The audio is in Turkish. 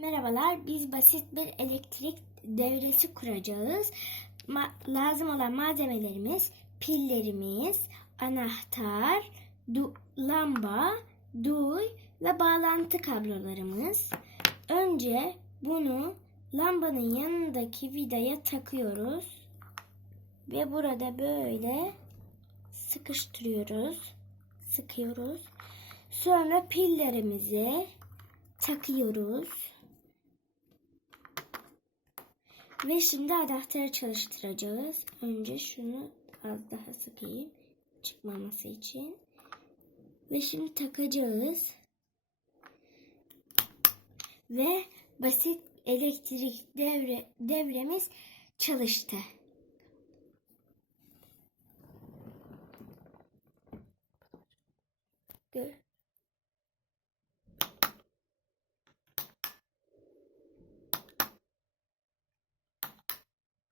Merhabalar, biz basit bir elektrik devresi kuracağız. Ma- lazım olan malzemelerimiz pillerimiz, anahtar, du- lamba, duy ve bağlantı kablolarımız. Önce bunu lambanın yanındaki vidaya takıyoruz ve burada böyle sıkıştırıyoruz, sıkıyoruz. Sonra pillerimizi takıyoruz. Ve şimdi anahtarı çalıştıracağız. Önce şunu az daha sıkayım. Çıkmaması için. Ve şimdi takacağız. Ve basit elektrik devre devremiz çalıştı. Gör.